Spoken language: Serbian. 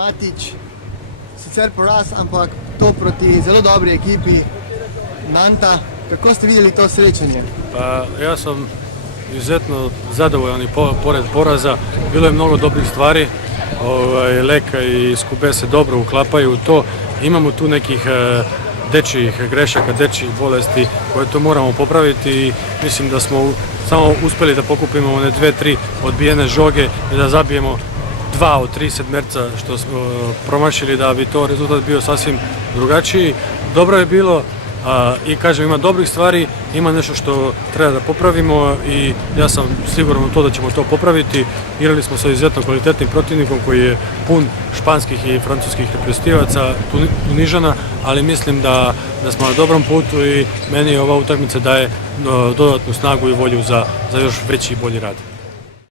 Matić, sicer poraz, ampak to proti zelo dobri ekipi Nanta. Kako ste vidjeli to srećenje? Pa ja sam izuzetno zadovoljan i pored poraza. Bilo je mnogo dobrih stvari. Leka i Skube se dobro uklapaju u to. Imamo tu nekih dečjih grešaka, dečjih bolesti koje to moramo popraviti i mislim da smo samo uspjeli da pokupimo one 2-3 odbijene žoge i da zabijemo 2 od 3 sedmerca što smo promašili da bi to rezultat bio sasvim drugačiji. Dobro je bilo i kažem ima dobrih stvari, ima nešto što treba da popravimo i ja sam siguran u to da ćemo to popraviti. Igrali smo sa izuzetno kvalitetnim protivnikom koji je pun španskih i francuskih reprezentativaca Tunižana, ali mislim da smo na dobrom putu i meni ova utakmica daje dodatnu snagu i volju za još veći i bolji rad.